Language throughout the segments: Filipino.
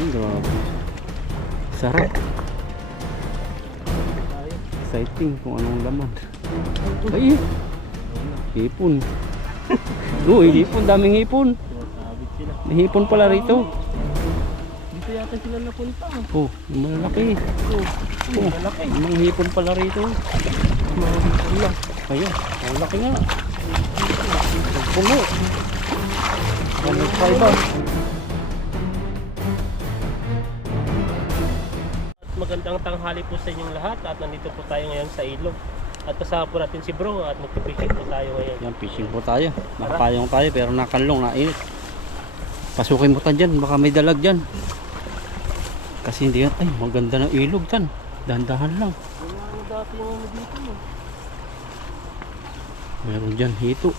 Ay, grabe. Sarap. Exciting kung anong laman. Ay, hipon. Uy, hipon, daming hipon. May hipon pala rito. Dito yata sila napunta. Oh, malaki. Oh, malaki. Mga hipon pala rito. Mga hipon lang. Ayun, malaki nga. Puno. Ano pa iba? Magandang tanghali po sa inyong lahat at nandito po tayo ngayon sa ilog. At kasama po natin si Bro at magpipishing po tayo ngayon. Yan, fishing po tayo. Nakapayong tayo pero nakanlong, nainit. Pasukin mo tan dyan, baka may dalag dyan. Kasi hindi yan, ay maganda ng ilog tan. Dahan-dahan lang. Ano dati yung ano dito mo? Meron dyan, hito.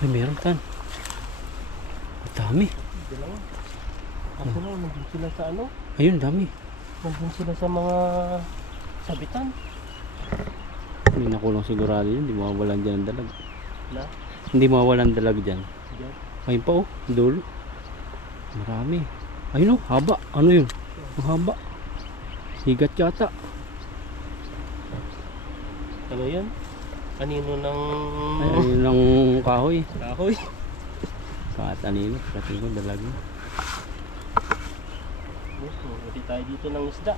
Ay, meron tan. Ang dami. Dalawa. Ako na, nandun sila sa ano? Ayun, dami. Nandun sila sa mga sabitan. Hindi nakulong sigurado yun, hindi mawawalan dyan ang dalag. Na? Hindi mawawalan dalag dyan. Diyan. Ayun pa oh, dulo. Marami. Ayun oh, haba. Ano yun? Ang haba. Higat yata. Ano yan? Kanino ng... Ay, ayun ang kahoy. Kahoy? Katanino, katanino dalag. Hindi tayo dito ng isda.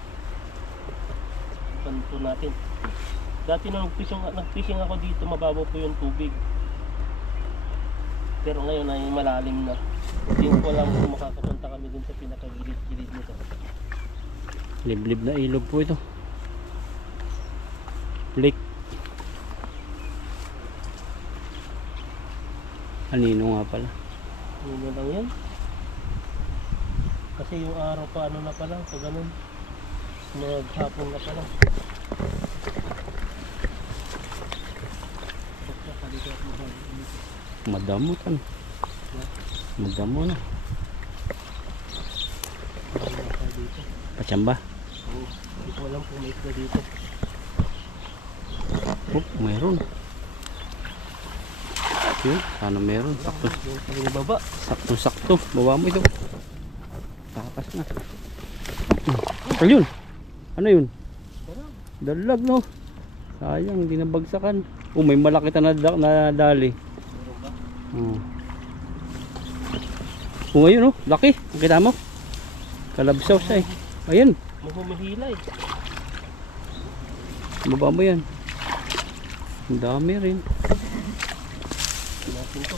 Panto natin. Dati nung nag-fishing ako dito, mababaw po yung tubig. Pero ngayon ay malalim na. Hindi ko alam kung makakapunta kami dun sa pinakagilid-gilid nito. Liblib na ilog po ito. Lake. Anino nga pala. Yun lang yan. Kasi yung araw pa ano na pala, pag ganun. Maghapon na pala. Madamo tan. Madamo na. Pachamba. Oo, hindi ko alam kung may isda dito. Oh, meron. Yun, sana meron. Sakto. Yung baba. Sakto. Bawa mo ito. Takas na. Ayun. Ano yun? Dalag no. Sayang, hindi nabagsakan. Oh, may malaki na dali. Oh. Oh, ayun oh, laki. Kita mo? Kalabsaw siya eh. Ayun, Mahumihilay. baba mo yan. Ang dami rin. Natin to.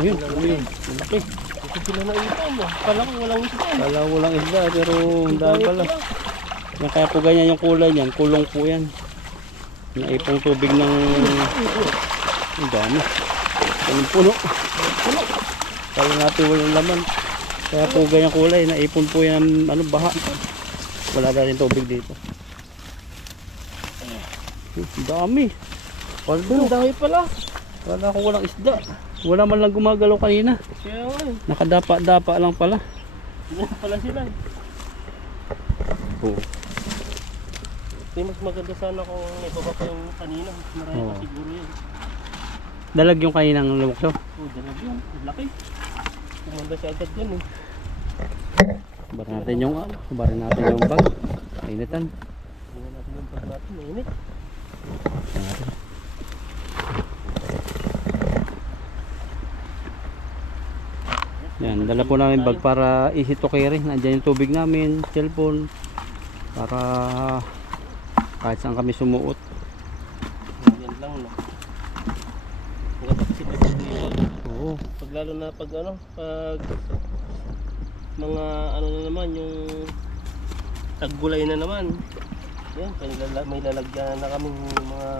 Ayun, ano yun? Malaki. Ito sila na ipon mo. Kala ko walang isda. Kala walang isda pero ang dami pala. Yan, kaya po ganyan yung kulay niyan. Kulong po yan. Naipong tubig ng... Ang dami. Ang puno. Kaya natin walang laman. Kaya po ganyan kulay. Naipon po yan ano, baha. Wala na rin tubig dito. Ang dami. Ang dami pala. Wala ko walang isda. Wala man lang gumagalaw kanina. Kaya nga eh. Nakadapa-dapa lang pala. Yan pala sila eh. Oo. Mas maganda sana kung ibaba pa yung kanina. Mas marami pa siguro yan. Dalag yung kaninang lumukso. Oh, dalag yun. Laki. Kumanda siya agad yan eh. Barin natin yung bag. Kainitan. Tingnan natin yung bag natin. Mainit. Yan, dala po namin bag para easy to carry. Nandiyan yung tubig namin, cellphone. Para kahit saan kami sumuot. Yan lang no. Maganda kasi pag Oo. pag lalo na pag ano, pag mga ano na naman yung taggulay na naman. Yan, may lalagyan na kami mga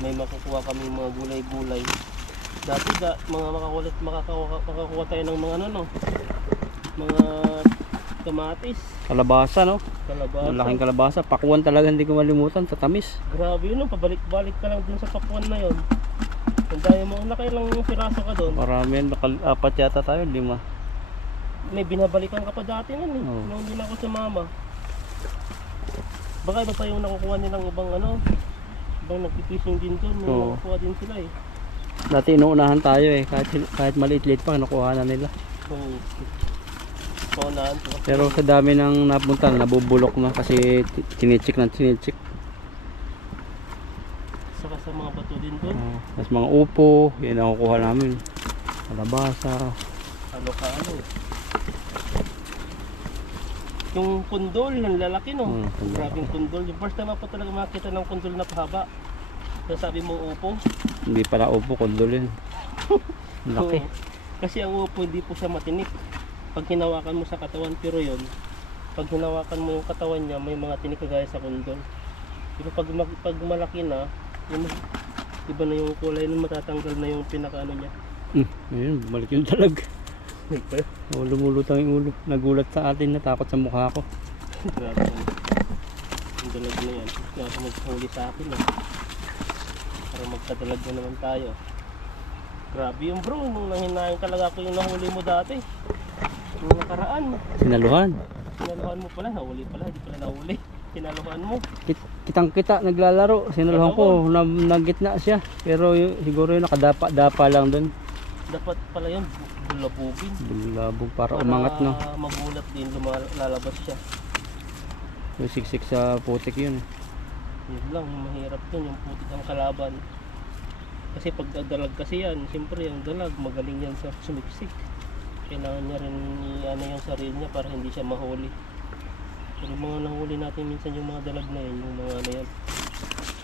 may makukuha kami mga gulay-gulay. Dati mga makakuha tayo ng mga ano no. Mga kamatis, Kalabasa no? kalabasa. Malaking kalabasa. Pakuan talaga hindi ko malimutan sa tamis. Grabe yun, no? Pabalik-balik ka lang dun sa pakuan na yun. Tandaan mo, nakailang piraso ka doon. Marami yan. Apat yata tayo, 5. May binabalikan ka pa dati nun eh. Oo. Nung hindi na ako sa mama. Baka iba pa yung nakukuha nilang ibang ano. Ibang nagpipishing din doon. May Oo. nakukuha din sila eh. Dati inuunahan tayo eh. Kahit maliit-liit pa, nakuha na nila. Oo. Paunahan ko. Pero sa dami ng napunta, nabubulok na kasi chinecheck ng chinecheck. Saka sa mga bato din doon. Tapos mga upo, yun ang kukuha namin. Kalabasa. Ano ka ano eh. Yung kundol, ang lalaki no. Kundol. Grabing kundol. Yung first time ako talaga makita ng kundol na pahaba. Kaya sabi mo upo. Hindi pala upo, kondol yun. Laki. Oo. Kasi ang upo hindi po siya matinik. Pag hinawakan mo sa katawan, pero yun, pag hinawakan mo yung katawan niya, may mga tinik kagaya sa kundol. Pero pag malaki na, yung, iba na yung kulay nun, matatanggal na yung pinakaano niya. Ayun, bumalik yung dalag. Grabe. Lumulutang yung ulo. Nagulat sa atin, natakot sa mukha ko. Grabe. Yung dalag na yan. Kaya ako maghuli sa akin para magkadalag na naman tayo. Grabe yung bro, nung nanghinayang talaga ako yung nahuli mo dati. Nung nakaraan. Sinaluhan. Sinaluhan mo pala, nahuli pala, hindi pala nahuli. Sinaluhan mo. Kitang kita, naglalaro. Sinaluhan ko, nagitna siya. Pero siguro yung nakadapa lang doon. Dapat pala yun, bulabugin. Bulabog para umangat no. Magulat din, lalabas siya. Yung siksik sa putik yun. Yun lang, yung mahirap yun, yung putik ang kalaban. Kasi pag dalag kasi yan, siyempre yung dalag, magaling yan sa sumiksik. Kailangan niya rin i-ano yung sarili niya para hindi siya mahuli. Pero yung mga nahuli natin minsan yung mga dalag na yun, yung mga ano yan.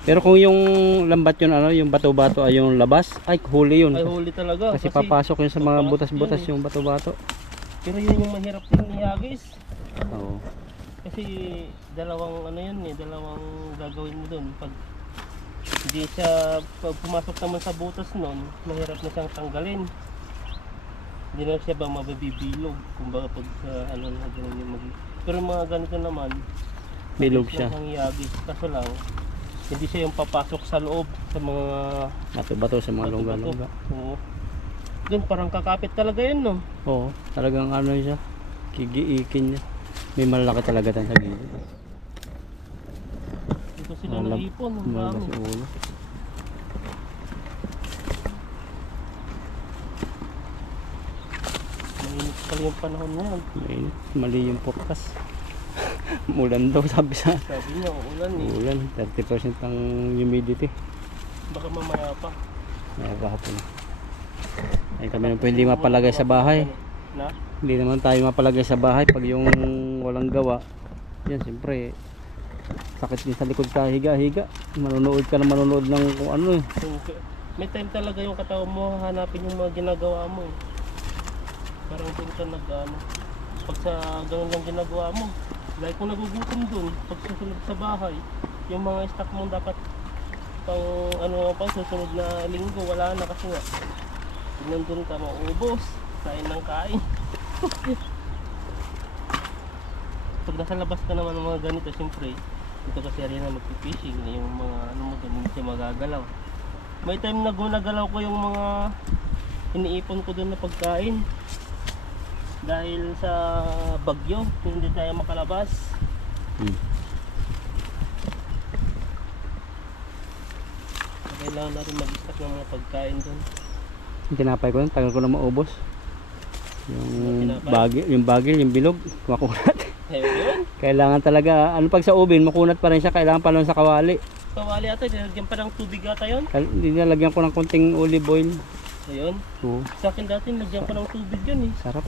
Pero kung yung lambat yun, ano, yung bato-bato ay yung labas, ay huli yun. Ay huli talaga. Kasi papasok yun sa mga butas-butas yung bato-bato. Pero yun yung mahirap din ihagis. Oo. Kasi dalawang ano yun eh, dalawang gagawin mo dun. Pag hindi siya, pag pumasok naman sa butas nun, mahirap na siyang tanggalin. Hindi na siya ba mababibilog, kumbaga pag ano na ganun yung pero mga ganito naman, bilog siya. Kaso lang, hindi siya yung papasok sa loob sa mga bato-bato sa mga longga-longga. Oo. Doon parang kakapit talaga yun no? Oo, talagang ano siya, kigiikin niya. May malaki talaga tan sa gilid. Dito sila nag-ipon, ang dami. Sa ulo. Mainit pala yung panahon ngayon. Mainit, mali yung forecast. Ulan daw sabi sa. Sabi niya, ulan eh. Ulan, 30% ang humidity. Baka mamaya pa. May kahapon. Ay kami nang pwede mapalagay sa bahay. Na? Hindi naman tayo mapalagay sa bahay pag yung walang gawa. Yan siyempre sakit din sa likod ka higa-higa. Manonood ka na manonood ng kung ano eh. May time talaga yung katawan mo hanapin yung mga ginagawa mo eh. Parang doon ka nag-ano. Pag sa ganun lang ginagawa mo, like kung nagugutom doon, pag susunod sa bahay, yung mga stock mo dapat pang ano pa susunod na linggo wala na kasi nga pag nandun ka mauubos, kain ng kain. Pag nasa labas ka naman ng mga ganito, siyempre dito kasi rin na magpipishing, yung mga ano mo doon hindi siya magagalaw. May time na gunagalaw ko yung mga iniipon ko doon na pagkain dahil sa bagyo, hindi tayo makalabas. Kailangan natin mag-stock ng mga pagkain doon. Yung tinapay ko tagal ko na maubos. Yung bagil, yung bilog, makunat. Ayun. Kailangan talaga, ano pag sa ubin, makunat pa rin siya, kailangan pa lang sa kawali. Kawali ata, nilagyan pa ng tubig ata yun. Nilagyan ko ng konting olive oil. Ayun. Oo. Sa akin dati, nilagyan ko ng tubig yun eh. Sarap.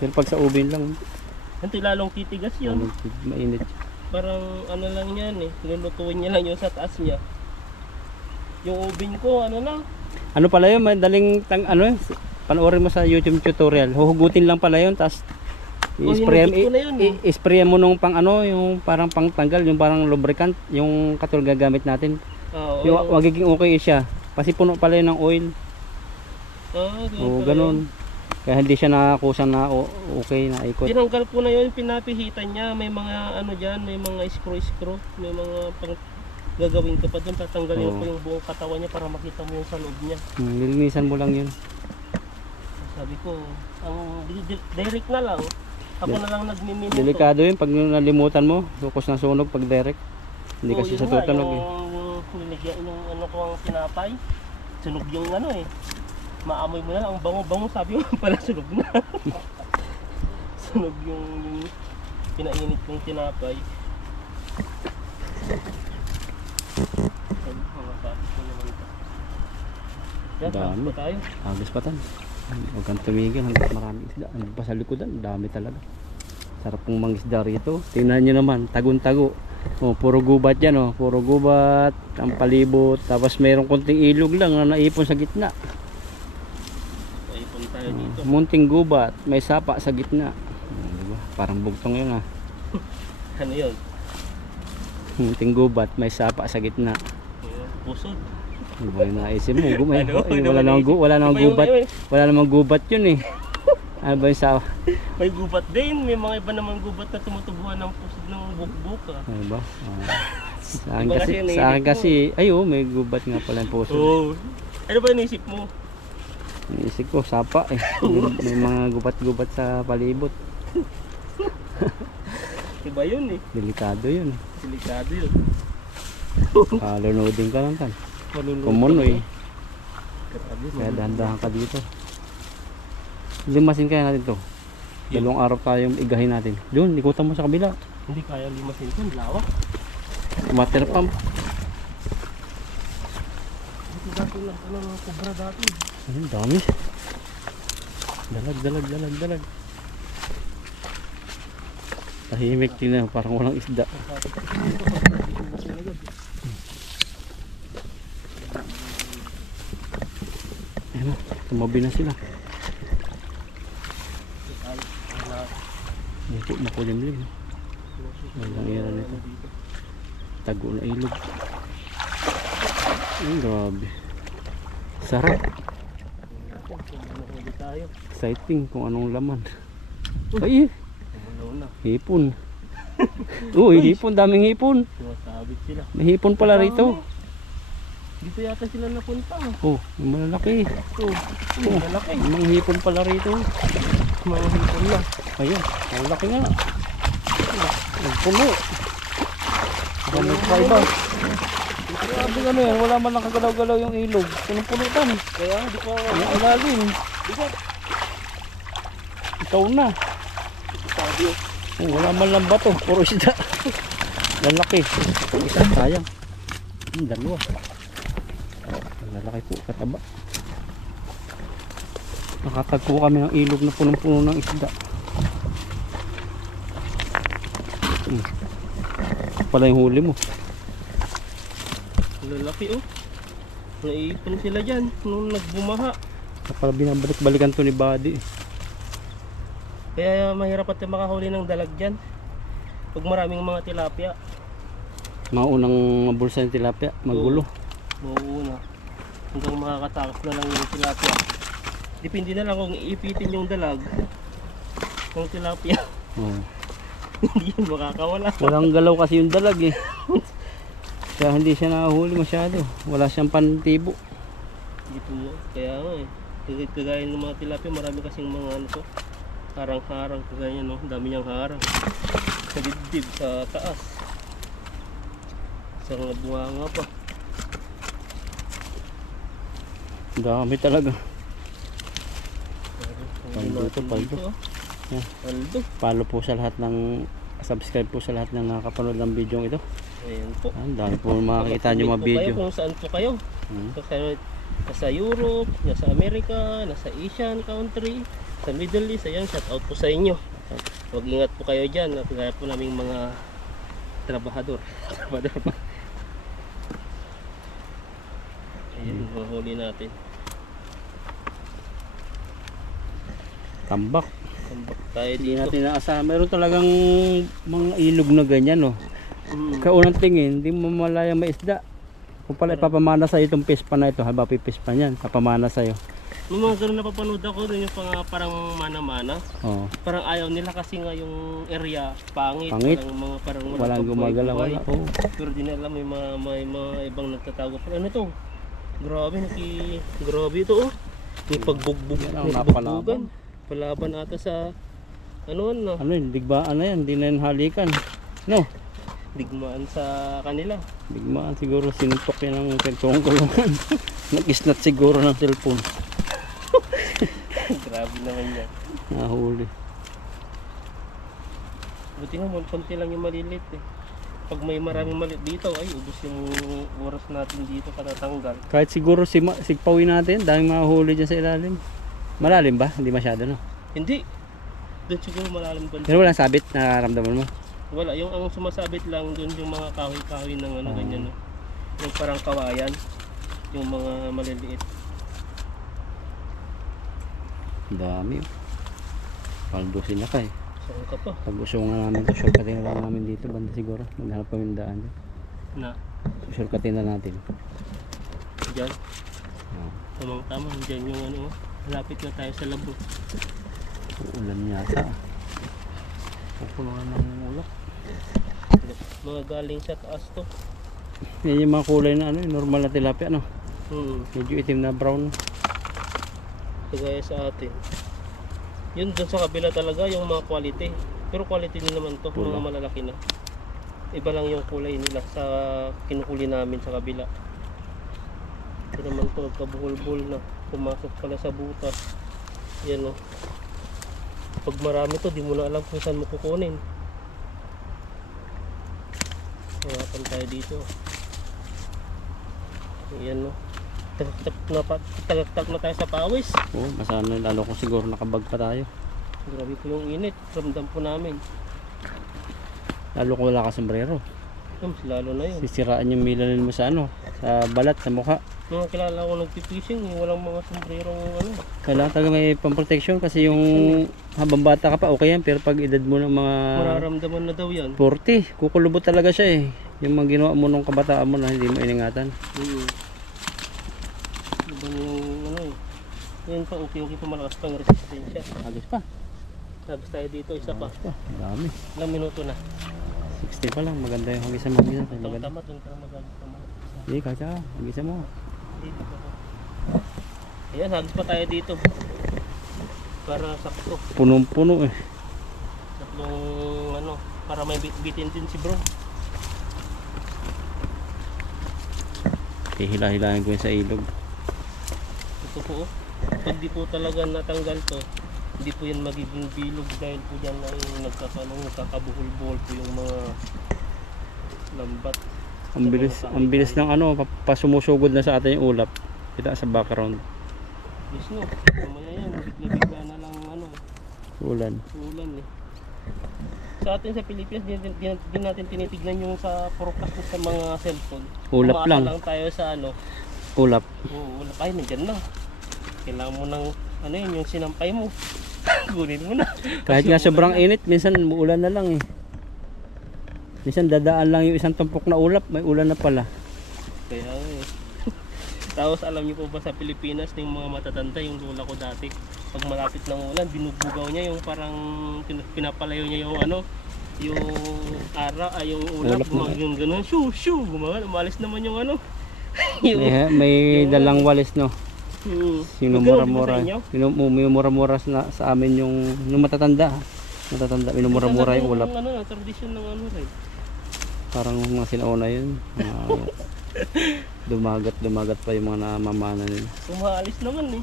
Pero pag sa ubin lang, Ito lalong titigas yun. mainit. Parang ano lang yan eh, lulutuin niya lang yun sa taas niya. Yung ubin ko, ano na, Ano pala yun, madaling panoorin mo sa YouTube tutorial. Huhugutin lang pala yun, tapos hinugot ko na yun eh. i-spray mo nung pang ano, yung parang pangtanggal, yung parang lubricant, yung katulad gagamit natin. Oo. Yung magiging okay siya. Kasi puno pala yun ng oil. Oo, ganun. Kaya hindi siya nakakusa na okay na ikot. Tinanggal ko na yun, pinapihitan niya. May mga ano dyan, may mga screw. May mga pang gagawin ko pa doon. Tatanggalin ko yung buong katawan niya para makita mo yung sa loob niya. Nilinisan mo lang yun. Sabi ko, ang direct na lang. Ako na lang nagmiminuto. Delikado yun pag nalimutan mo. Lukos na sunog pag direct. Hindi kasi sa tutunog eh. Yung ano ko ang tinapay. sunog yung ano eh. Maamoy mo na lang, ang bango-bango, sabi mo pala sunog na. Sunog yung pinainit kong tinapay. Mga patis ko naman ito. Yan, Dami. tapos pa tayo. Agos pa tan. Huwag kang tumigil hanggang maraming isda. Ano pa sa likodan? Dami talaga. Sarap pong mangisda rito. Tingnan nyo naman, tagun-tago. Oh, puro gubat yan, oh. Puro gubat, ang palibot. Tapos mayroong konting ilog lang na naipon sa gitna. Paipon tayo dito. Munting gubat, may sapa sa gitna. Diba? Parang bugtong yun, ah. Ano yun? Munting gubat, may sapa sa gitna. Pusod. Ano ba yung naisip mo? Gumay. Ano? Wala namang Iba yung- gubat. Wala namang gubat yun, eh. Ano ba yung sapa? May gubat din. May mga iba naman gubat na tumutubuhan ng pusod ng bukbuk. Ano ba? Sa akin Iba kasi, kasi yung sa akin naisip kasi, ay oh, may gubat nga pala yung puso. Oo. Ano ba inisip mo? Naisip ko, sapa eh. May mga gubat-gubat sa palibot. Iba yun eh. Delikado yun. Delikado yun. Lunodin ka lang tan. Malulunod Kumuno ka eh. ba? Grabe, Kaya malulunod. dahan-dahan ka dito. Limasin kaya natin to. Dalawang araw tayong igahin natin. Doon, ikutan mo sa kabila. Hindi kaya limasin ko. Lawak. Water pump. Ito dati lang ano ng kubra dati. Ayun, dami. Dalag. Tahimik din na, parang walang isda. Ayun, tumabi na sila. Makulimlim. Walang ira nito. Tago na ilog. Ay, grabe. Sarap. Tumulong tayo. Exciting kung anong laman. Ay, Tumulong na. hipon. Uy, hipon, daming hipon. Sumasabit sila. May hipon pala rito. Dito yata sila napunta. Oh, yung malalaki. Ito. Oh, Malaki. may mga hipon pala rito. Mga hipon na. Ayun, malaki nga. Nagpuno. Baka nagpaiba. Grabe ano yan, wala man lang kagalaw-galaw yung ilog. Punong-punutan. Kaya di ko Yung ilalim. Ikaw na. sabi. Oh, wala man lang bato, puro isda. Lalaki. Isa, sayang. Dalawa. Lalaki po, kataba. Nakatagpo kami ng ilog na punong-puno ng isda. Pala yung huli mo. Lalaki oh. Naipon sila dyan nung nagbumaha. Kapag binabalik-balikan to ni Buddy. Kaya mahirap at makahuli ng dalag dyan. Pag maraming mga tilapia. Mga unang bulsa ng tilapia, magulo. Mauuna. Hanggang makakatakas na lang yung tilapia. Depende na lang kung iipitin yung dalag ng tilapia. Oh. Hindi yun makakawala. Walang galaw kasi yung dalag eh. Kaya hindi siya nakahuli masyado. Wala siyang pantibo. Dito mo. Kaya nga eh. Kagaya ng mga tilapia, marami kasing mga ano to. Harang-harang kagaya no. Dami niyang harang. Sa dibdib, sa taas. Sa mga bunga pa. Dami talaga. Paldo Paldo to, paldo. Yeah. Paldo. Follow po sa lahat ng subscribe po sa lahat ng nakapanood ng video ito. Ayan po. Ang dami po makikita nyo mga Mag-comment po video. kayo kung saan po kayo. Nasa Europe, nasa Amerika, nasa Asian country, sa Middle East. Ayan, shout out po sa inyo. Huwag ingat po kayo dyan. Kaya po naming mga trabahador. Trabahador pa. Ayan, mahuli natin. Tambak. Tambak tayo Hindi dito. natin naasahan. Meron talagang mga ilog na ganyan, no. Kaunang tingin, hindi mo malaya may isda. Kung pala ipapamana sa'yo itong pispa na ito, haba pipispa niyan, papamana sa'yo. May mga ganun napapanood ako rin yung parang mana-mana. Oh. Parang ayaw nila kasi nga yung area pangit. Pangit. Parang Walang gumagalaw, wala. Oh. Pero di nila may mga ibang nagtatago. Ano to? Grabe, grabe ito oh. May pagbugbog. Yan ang May napalaban. bugbugan. Palaban ata sa ano. Ano yun, digba, ano yan, hindi na yan halikan. No, digmaan sa kanila. Bigmaan siguro sinuntok yan ang kentong kulungan. Nag-isnat siguro ng cellphone. Grabe naman yan. Nahuli. Buti naman, konti lang yung malilit eh. Pag may maraming maliit dito, ay ubos yung oras natin dito katatanggal. Kahit siguro sigpawin natin, daming mahuli dyan sa ilalim. Malalim ba? Hindi masyado, no? Hindi. Doon siguro malalim ba? Pero walang sabit, nararamdaman mo. Wala, yung ang sumasabit lang doon yung mga kahoy-kahoy ng ano ganyan, no? Yung parang kawayan, yung mga maliliit. Ang dami. Paldusin na ka eh. Saan ka pa? Pag usungan namin to, shortcutin na lang namin dito. Banda siguro. Maghanap kami ng daan dyan. Na, Shortcutin na natin. dyan. Oh. Tamang-tama, dyan yung ano, malapit na tayo sa labo. Uulan yata. Pupunuan ng ulap. Mga galing sa taas to. Yan yung mga kulay na ano, yung normal na tilapia, no? Medyo itim na brown. Kagaya sa atin. Yun dun sa kabila talaga yung mga quality. Pero quality din naman to, Pula. mga malalaki na. Iba lang yung kulay nila sa kinukuli namin sa kabila. Ito naman to, kabuhol-buhol na. Pumasok pala sa butas. Yan o. Pag marami to, di mo na alam kung saan mo kukunin. Hirapan tayo dito. Yan o. Tagaktak na tayo sa pawis. Oo, masana lalo ko siguro nakabag pa tayo. Grabe po yung init. Ramdam po namin. Lalo ko wala ka sombrero. Mas lalo na yun. Sisiraan yung milanin mo sa ano, sa balat, sa mukha. Mga kilala ko nagpipishing, walang mga sombrerong ano. Kailangan talaga may pang-protection kasi yung habang bata ka pa okay yan, pero pag edad mo ng mga Mararamdaman na daw yan. 40, kukulubot talaga siya eh. Yung mga ginawa mo nung kabataan mo na hindi mo iningatan. Iba yung ano eh. Ngayon pa okay pa malakas pang resistensya. Agos pa. Tapos tayo dito, isa pa. Agos pa. Dami. Ilang minuto na. 60 pa lang, maganda yung hagisan mo. Hagisan. Itong Maganda. tamat, doon ka na magagawa. Hindi, kaka, hagisan mo. Dito pa. Ayan, hagis pa tayo dito. Para sakto. Punong-puno eh. Tatlong ano, para may bitin din si bro. Hihila-hilahin ko yun sa ilog. Ito po, pag di po talaga natanggal to, hindi po yan magiging bilog dahil po dyan ay nagkakabuhol-buhol po yung mga lambat. Ang bilis ng ano, pasumusugod na sa atin yung ulap. Kita sa background. Yes no, mamaya yan, bigla-bigla na lang ano, Ulan. ulan eh. Sa atin sa Pilipinas, di natin tinitignan yung sa forecast sa mga cellphone. Ulap Umaasa lang. lang tayo sa ano, Ulap. ulap ay nandyan na. Kailangan mo ng ano yun, yung sinampay mo. Kunin mo na. Kahit nga sobrang init, minsan ulan na lang eh. Minsan dadaan lang yung isang tumpok na ulap, may ulan na pala. Kaya eh. Tapos alam niyo po ba sa Pilipinas yung mga matatanda, yung lola ko dati, pag malapit ng ulan, binubugaw niya yung parang pinapalayo niya yung ano, yung yung ulap, Ulap na. yung ganun, shoo, shoo, gumawa, umalis naman yung ano. May dalang walis no. Sinumura-mura. Minumura-mura sa amin yung matatanda. Matatanda, minumura-mura yung ulap. Ano, tradisyon ng ano rin. Parang mga sinauna yun. Dumagat pa yung mga namamana nila. Umaalis naman eh.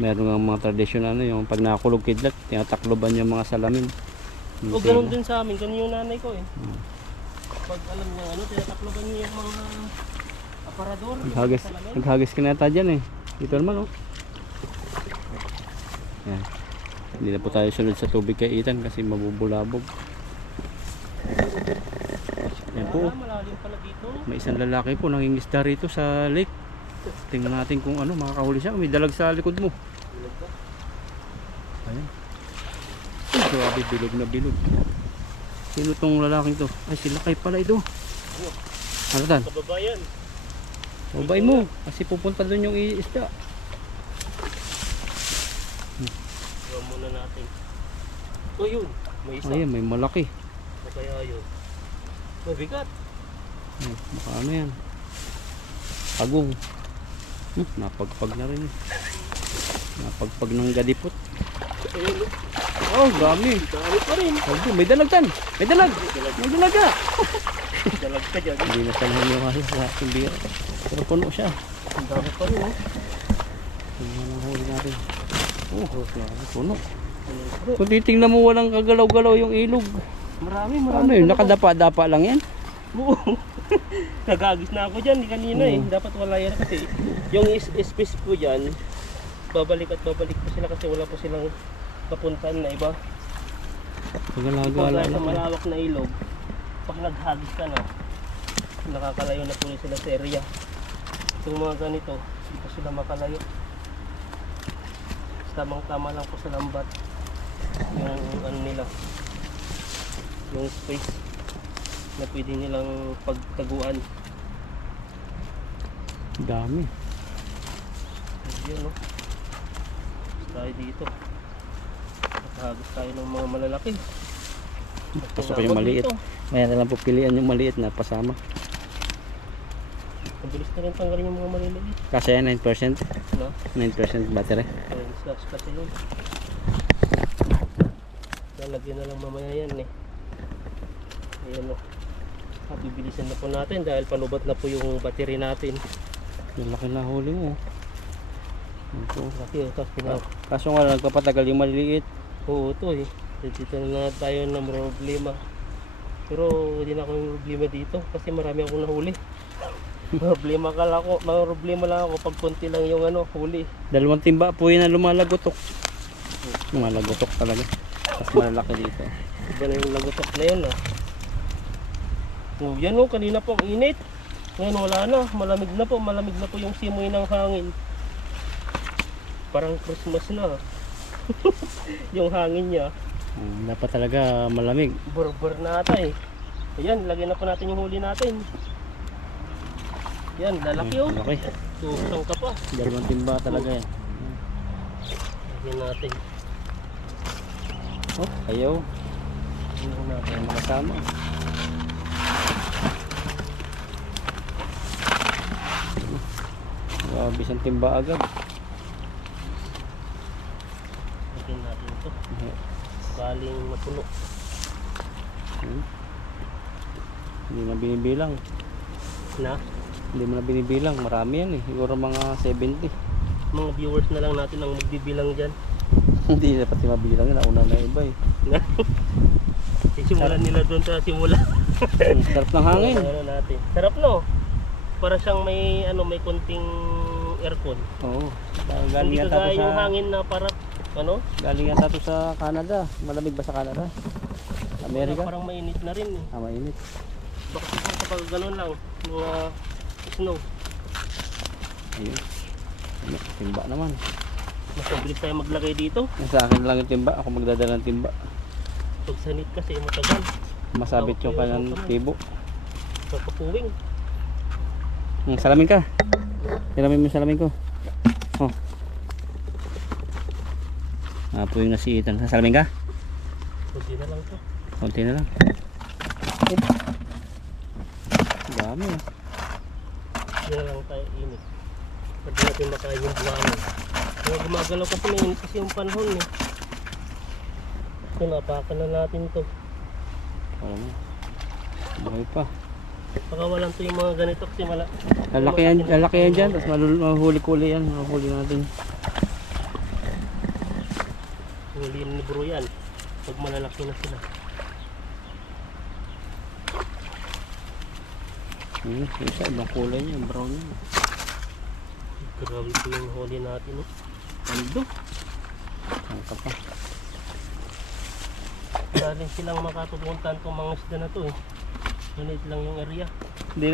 Meron nga mga tradisyon ano, yung pag nakakulog kidlat, tinatakloban yung mga salamin. O ganun din sa amin, ganun yung nanay ko eh. Pag alam niya ano, tinatakloban niya yung mga aparador. Naghagis ka na yata dyan eh. Dito naman oh. Yan. Hindi na po tayo sunod sa tubig kay Ethan kasi mabubulabog. Yan po. Malalim pala dito. May isang lalaki po nangingisda rito sa lake. Tingnan natin kung ano, makakahuli siya. May dalag sa likod mo. Ayan. Ay, grabe, bilog na bilog. Sino tong lalaking to? Ay, si Lakay pala ito. Ano tan? Kababayan. Babay mo. Kasi pupunta doon yung isda. Gawa muna natin. O yun, may isa. Ayan, may malaki. O kaya yun. Mabigat. Ay, baka ano yan? Agong. Napagpag na rin. Napagpag ng gadipot. Ayun, no? Oh, dami. Dami pa rin. Oh, may dalag tan. May dalag. May dalag ka. Dalag ka dyan. Hindi na tayo hiniwala sa timbira. Pero puno siya. Ang dami pa rin, oh. Tingnan ang huli natin. Oh, puno. Ano, Kung titingnan mo walang kagalaw-galaw yung ilog. marami. Ano yun? Nakadapa-dapa lang yan? Oo. Nagagis na ako dyan kanina eh. Dapat wala yan kasi yung space po dyan, babalik at babalik po sila kasi wala po silang papuntahan na iba. Kung Kagalaw-galaw sa lang. malawak na ilog, pag naghagis ka na, nakakalayo na po sila sa area. Yung mga ganito, hindi po sila makalayo. Tamang-tama lang po sa lambat yung ano nila, yung space na pwede nilang pagtaguan. Dami. Yun, no? Tayo dito. Nakahagis tayo ng mga malalaki. Pasok yung maliit. Maya na lang po pilihan yung maliit na pasama. Ang bilis na rin tanggalin yung mga maliliit. Kasi yan 9%. No? 9% battery. Ayun, slash kasi yun. Lalagyan na lang mamaya yan eh. Ayan, no? Bibilisan na po natin dahil panubat na po yung battery natin. Yung laki na huli mo. Ito. Laki, tapos Kaso nga nagpapatagal yung maliliit. oo, ito eh. Dito na tayo ng problema. Pero hindi na ako yung problema dito kasi marami akong nahuli. Problema lang ako pag konti lang yung ano, huli. 2 timba po yun na lumalagotok. Lumalagotok talaga. Tapos malalaki dito. Iba na yung lagotok na yun ah. Oh, yan oh, kanina po ang init. Ngayon wala na, malamig na po yung simoy ng hangin. Parang Christmas na. Yung hangin niya. Dapat talaga malamig. Burbur na ata eh. Ayan, lagyan na po natin yung huli natin. Yan, lalaki oh. Okay. Tusang ka pa. 2 timba talaga yan. Lagyan natin. Oh, ayaw. Tingnan natin. Ayan makasama. Grabe, isang timba agad. Lagyan natin ito. Galing mapuno. Hindi na binibilang. Na? Hindi mo na binibilang. Marami yan eh. Siguro mga 70. Mga viewers na lang natin ang magbibilang dyan. Hindi na pati mabilang. Nauna na iba eh. Sisimulan nila doon sa simula. Sarap ng hangin. Ano natin. Sarap no? Para siyang may ano, may konting aircon. Oo. Galing Hindi nga tato kagaya yung sa... hangin na para ano? Galing nga tato sa Canada. Malamig ba sa Canada? Amerika? Parang mainit na rin eh. Mainit. Baka siguro kapag ganun lang, mga snow. Ayun. Ano, timba naman. Mas mabilis tayo maglagay dito. Sa akin lang yung timba. Ako magdadala ng timba. Pag sanit kasi matagal. Masabit yung kanyang tibo. Pagpapuwing. Salamin ka. Salamin mo yung salamin ko. Oh. Puwing na si Ethan. Salamin ka? Kunti na lang to. Konti na lang. Dami ah. Hindi na lang tayo init. Pwede natin makain yung buwangan. Kaya gumagalaw kasi mainit kasi yung panahon eh. So napakan na natin to. Alam mo. Buhay pa. Pakawalan to yung mga ganito kasi Lalaki yan dyan. Tapos mahuli-kuli yan. Mahuli natin. Huliin ni bro yan. Pag malalaki na sila. Isa ibang kulay niya. Brown niya. Grabe po yung huli natin. Oh. Ando. Ang kapa. Galing silang makatupuntan itong mga isda na to eh. Unit lang yung area.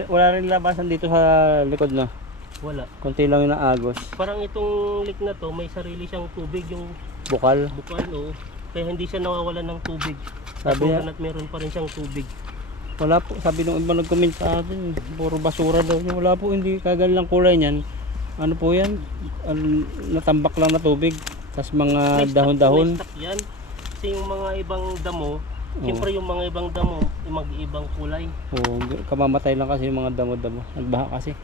Wala rin labasan dito sa likod na. Wala. Konti lang yung naagos. Parang itong lake na to may sarili siyang tubig yung Bukal. bukal o. Kaya hindi siya nawawalan ng tubig. Sabi niya, At meron pa rin siyang tubig. wala po. Sabi nung iba nag-comment sa atin. Puro basura daw. Wala po. Hindi kagal lang kulay niyan. Ano po yan? Natambak lang na tubig. Tapos mga dahon-dahon. May stock yan. Kasi yung mga ibang damo, siyempre yung mga ibang damo, mag-ibang kulay. Oo, kamamatay lang kasi yung mga damo-damo. Nagbaha kasi.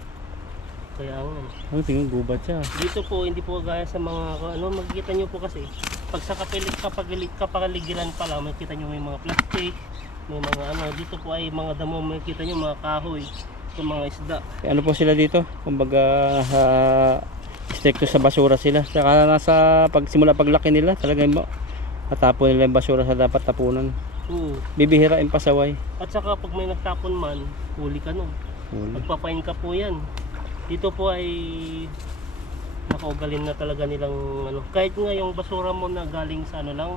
Kaya nga. Ano, tingin gubat siya. Dito po, hindi po gaya sa mga, ano, makikita nyo po kasi, pag sa kapaligiran pa lang, makikita nyo may mga plastic, may mga ano, dito po ay mga damo, makikita nyo mga kahoy, yung mga isda. Eh, ano po sila dito? Kumbaga, stricto sa basura sila. Saka nasa pagsimula paglaki nila, talagang natapon nila yung basura sa dapat tapunan. Oo. Bibihirain pasaway. At saka pag may nagtapon man, huli ka no. Huli. Magpapain ka po yan. Dito po ay nakaugalin na talaga nilang ano. Kahit nga yung basura mo na galing sa ano lang,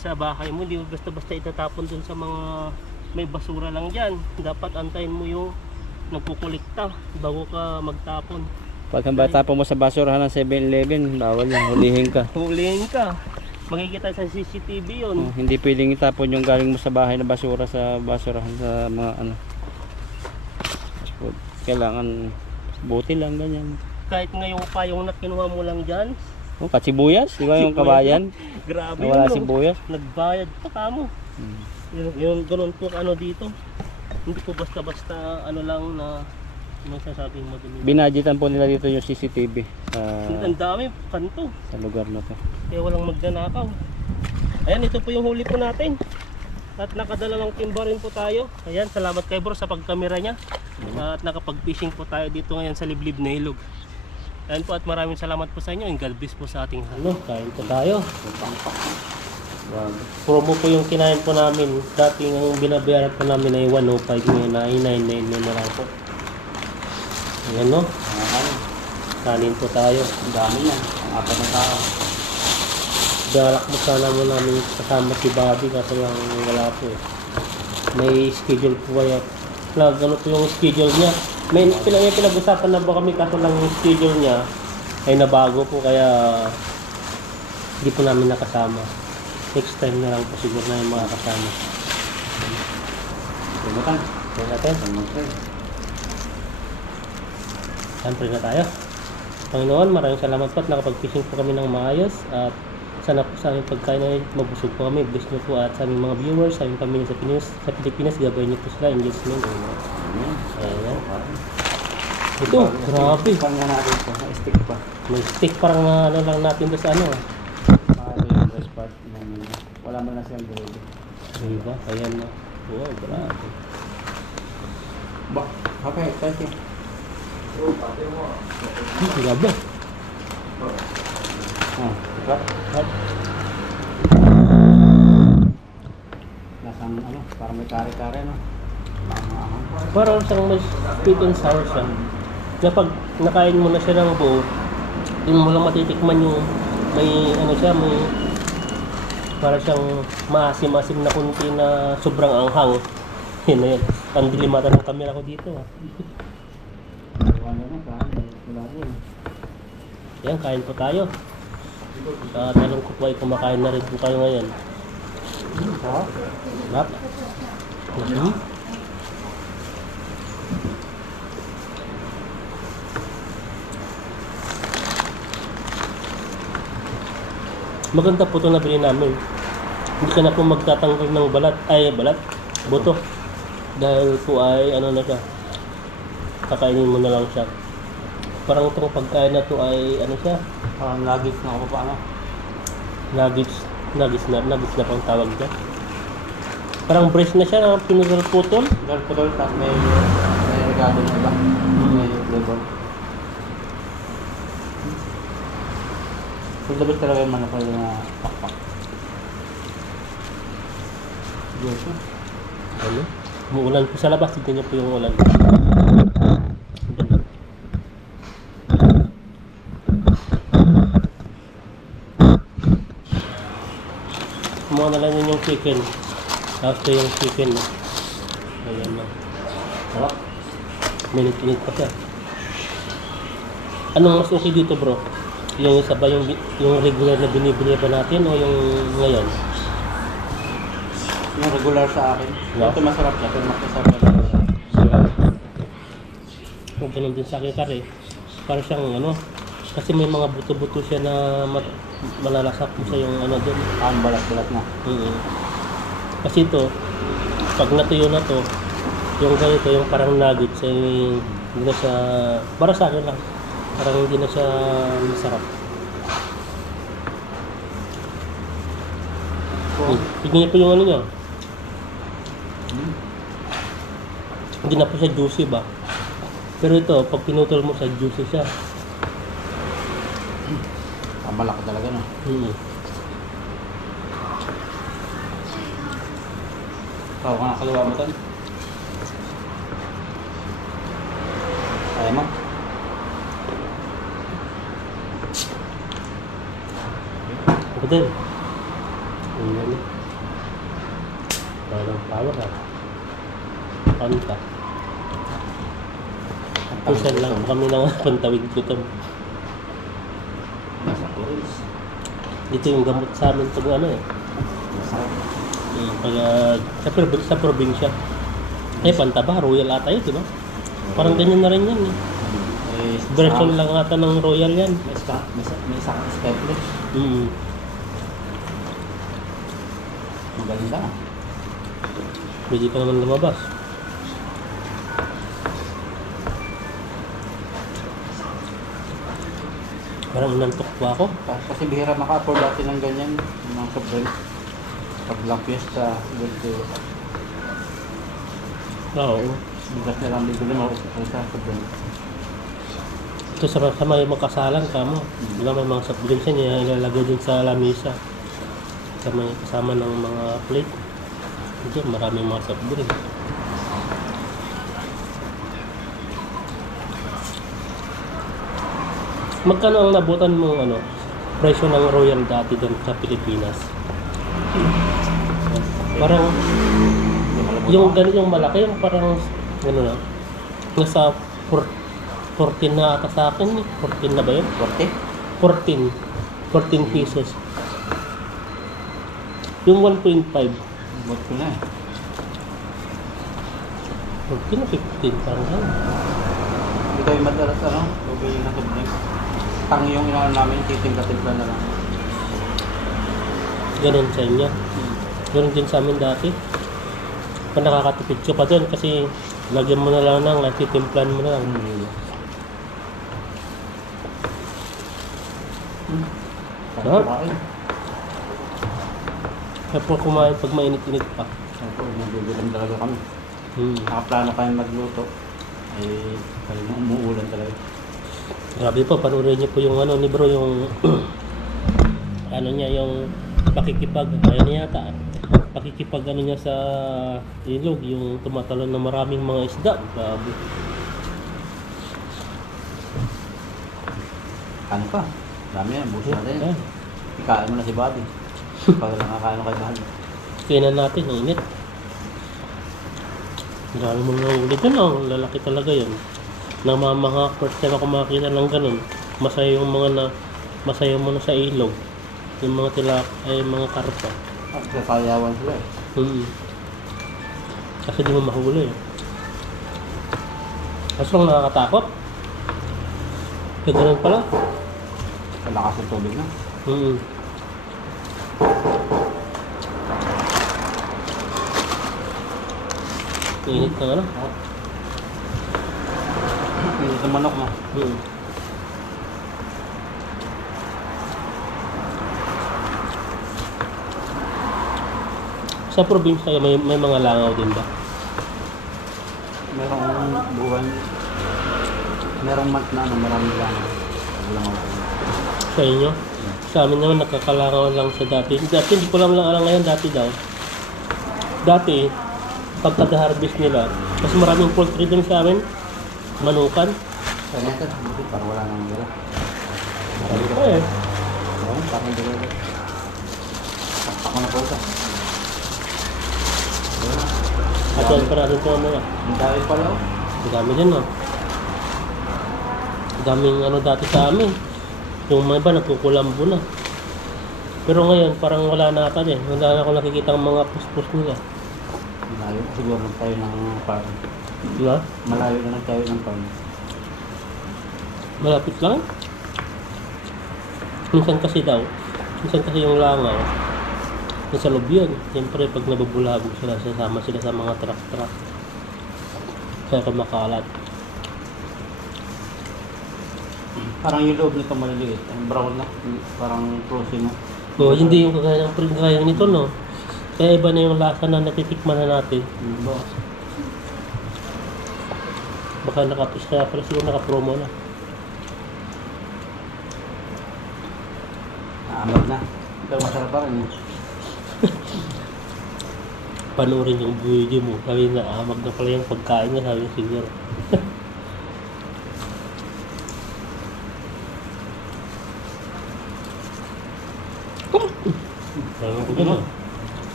sa bahay mo, hindi mo basta-basta itatapon dun sa mga may basura lang dyan. Dapat antayin mo yung nagkukulikta bago ka magtapon. Pag ang tapon mo sa basurahan ng 7-Eleven, bawal yan, hulihin ka. Hulihin ka. Makikita sa CCTV yun. Hindi pwedeng itapon yung galing mo sa bahay na basura sa basurahan sa mga ano. Kailangan buti lang ganyan. Kahit nga yung payong na kinuha mo lang dyan, Katsibuyas, di ba yung kabayan? grabe Nawala yun, no? sibuyas. Nagbayad pa kamo. Yung ganun po ano dito. Hindi po basta-basta ano lang na masasabing madumi. Binadgetan po nila dito yung CCTV Ang dami kanto. sa lugar na to. Kaya walang magdanakaw. Ayan, ito po yung huli po natin. At nakadala ng timba rin po tayo. Ayan, salamat kay bro sa pagkamera niya. At nakapag-fishing po tayo dito ngayon sa liblib na ilog. Ayan po, at maraming salamat po sa inyo. And God bless po sa ating ano. Kain po tayo. Promo po yung kinain po namin. Dati ang binabayaran po namin ay 105, ngayon na 999 na lang po. Ayan no. Kanin po tayo. Ang dami yan. Ang apat na tao. Dalak mo sana mo namin kasama si Bobby kasi lang wala po eh. May schedule po kaya. Ano po yung schedule niya. May pinag-usapan na ba kami kaso lang yung schedule niya ay nabago po kaya hindi po namin nakasama. Next time na lang po siguro na yung mga kasama. Tumutan. Kaya natin. Siyempre na tayo. Panginoon, maraming salamat po at nakapag-fishing po kami ng maayos at sana po sa aming pagkain ay mabusog po kami. Bless niyo po at sa aming mga viewers, sa aming pamilya sa Pilipinas, gabayan niyo po sila in Jesus' name. Ayan. Ito, grabe. Pang nga natin po, may stick pa. May stick parang ano lang natin doon sa ano. Yung rest part namin. Wala man na siyang grade. Diba? Ayan na. Wow, grabe. Okay, thank you. Grabe. Cut. Lasang ano, parang may kare-kare no. Parang siyang may sweet and sour siya. Kapag nakain mo na siya ng buo, hindi mo lang matitikman yung may ano siya, may para siyang maasim-asim na kunti na sobrang anghang. Yun na yun. Ang dilimata ng camera ko dito. Yan, kain po tayo. Talong ko po ay kumakain na rin po kayo ngayon. Sarap. Maganda po ito na bilhin namin. Hindi ka na po magtatanggal ng buto. Dahil po ay ano na siya, kakainin mo na lang siya. Parang itong pagkain na to ay ano siya, Parang nuggets na ako pa ano. nuggets na pang tawag dyan. Parang breast na siya na pinutol-putol. Putol tapos may regado na iba. May flavor. Pagdabot talaga yung manok na pakpak. Yes. Ano? Umuulan po sa labas, tignan niyo po yung ulan. Kumuha na lang yun yung chicken. Tapos ito yung chicken. Ayan na. Sarap. Minute-minute pa siya. Anong mas okay dito bro? Yung isa ba yung regular na binibili ba natin o yung ngayon? Yung regular sa akin. Yeah. Ito masarap siya. Ito mas masarap siya. Kung ganun din sa akin kare. Para siyang ano. Kasi may mga buto-buto siya na malalasak mo sa yung ano doon. Balat-balat na. Kasi ito, pag natuyo na to, Yung ganito, yung parang nuggets, ay hindi na siya, para sa akin lang, parang hindi na siya masarap. Tignan niyo po yung ano niya. Hindi na po siya juicy ba? Pero ito, pag pinutol mo sa juicy siya. Malaki talaga no. Ikaw ka nakaliwa mo tan. Kaya mo? Ako din. Ang gani. Parang power ha. Panta. Pusan lang kami ng pantawid ko to. Nasa close. Dito yung gamot sa amin pag ano eh. Masarap. Pag sa probinsya. Eh, Pantaba, Royal ata yun, di ba? Parang ganyan na rin yan eh. Version lang ata ng Royal yan. May isa ka Skyflex. Magaling ka. Pwede pa naman lumabas. Parang inantok pa ako. Kasi bihira maka-afford dati ng ganyan. Yung mga soft drinks. Pag lang fiesta, birthday. Oo. Bigas na lang bibili mo sa soft drinks. Ito sa may makasalan ka mo. Di ba may mga soft drinks yan, ilalagay din sa lamisa. Kasama ng mga plate. Ito, maraming mga soft drinks. Magkano ang nabutan mo presyo ng Royal dati doon sa Pilipinas? Parang yung ganito yung malaki, yung parang na nasa 14 na ata sa akin eh. 14 na ba yun? 40? 14 pesos. Yung 1.5 Bot ko na eh. 14 na 15 parang gano'n. Hindi kayo madalas bibili ng soft drinks. Tangi yung inaano namin, titingka-tingka na lang. Ganun sa inyo. Ganun din sa amin dati. Pag nakakatipid ka pa doon kasi lagyan mo na lang ng titimplan mo na lang. Sarap kumain. Kaya po kumain pag mainit-init pa. Opo, magugutom talaga kami. Nakaplano kayong magluto. Eh, talagang umuulan talaga. Grabe po, panoorin niyo po yung ni bro, yung niya, yung pakikipag, ayun yata, pakikipag niya sa ilog, yung tumatalon na maraming mga isda. Grabe. Ano pa? Dami yan, bukas natin yan. Ikain mo na si Bobby. Pag nakakain kay Bobby. Kainan natin, ang init. Marami mong nahuli dyan, lalaki talaga yun. Namamanga, first time ako makakita ng ganun. Masaya yung masaya mo na sa ilog. Yung mga tilak, ay mga karpa. At sasayawan sila eh. Kasi di mo mahuli eh. Kaso lang nakakatakot. Kaya ganun pala. Malakas yung tubig na. Init na Init ng manok mo. Sa probinsya may mga langaw din ba? Merong buwan. Merong month na maraming lang. Walang ako. Sa inyo? Sa amin naman nakakalangaw lang sa dati. Dati hindi ko lang alam ngayon, dati daw. Dati, pagka-harvest nila, mas maraming poultry dun sa amin. Manukan. Kaya natin, parang wala nang gala. Marami pa eh. Oo, parang gala. Ako na po ito. Atuan pa natin ito mamaya. Ang dami pala oh. Ang dami din Ang daming dati sa amin. Yung mga iba nagkukulambo na. Pero ngayon parang wala na ata din. Wala na akong nakikita ang mga puspos nila. Malayo siguro na tayo ng farm. Diba? Malayo na tayo ng farm. Malapit lang. Minsan kasi yung langaw, nasa loob yun. Siyempre pag nabubulabog sila, sasama sila sa mga truck. Kaya kumakalat. Parang yung loob nito maliliit. Ang brown na. Parang frozen na. So, hindi yung kagaya ng pringayang nito, no? Kaya iba na yung lasa na natitikman na natin. Diba? Baka nakapis kaya pala siguro naka-promo na. Naamag na. Pero masarap pa rin. Panoorin yung video mo. Sabi na, amag na pala yung pagkain niya. Sabi niya siguro. Ewan ko gano'n.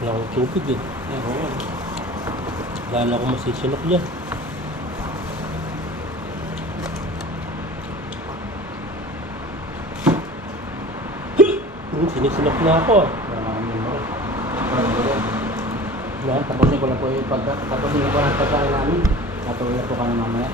Wala akong tubig eh. Lala ko masisinok dyan. Sinisinok na ako ah. Tapusin ko lang po yung tapusin ko po ang pagkain namin. Natulog na po kami mamaya.